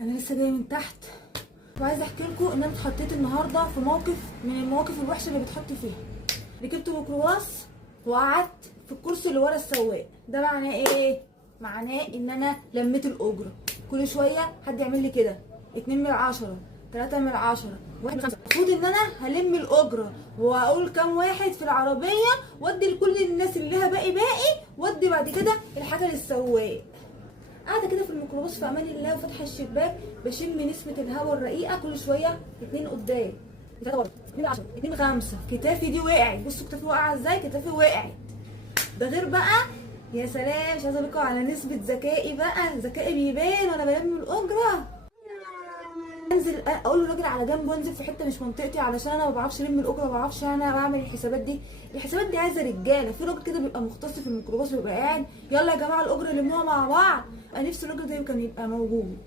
انا لسه جايه من تحت وعايزه احكي لكم ان انا اتحطيت النهارده في موقف من المواقف الوحشه اللي بتحط فيها. ركبت ميكروباص وقعدت في الكرسي اللي ورا السواق. ده معناه ايه؟ معناه ان انا لميت الاجره. كل شويه حد يعمل لي كده 2 من 10 3 من 10 1 من 5. المفروض ان انا هلم الاجره واقول كام واحد في العربيه وادي لكل الناس اللي لها باقي وادي بعد كده الحاجه للسواق. قاعده كده في الميكروباص في امان الله وفاتحه الشباك بشم نسمه الهواء الرقيقه. كل شويه 2 قدام 3 ورا 2 من 10 2 من 5. كتافي دي وقعت. بصوا كتافي واقعه ازاي. كتافي وقعت. ده غير بقى يا سلام مش عايزه اقول لكم على نسبه ذكائي. بقى ذكائي بيبان وانا بلم الاجره. انزل اقول له راجل على جنب وانزل في حته مش منطقتي علشان انا ما بعرفش الم الاجره، ما بعرفش انا بعمل الحسابات دي. الحسابات دي عايزه رجاله. في راجل كده بيبقى مختص في الميكروباص ويبقى قاعد يلا يا جماعه الاجره لموها مع بعض. انا نفسي الراجل ده كان يبقى موجود.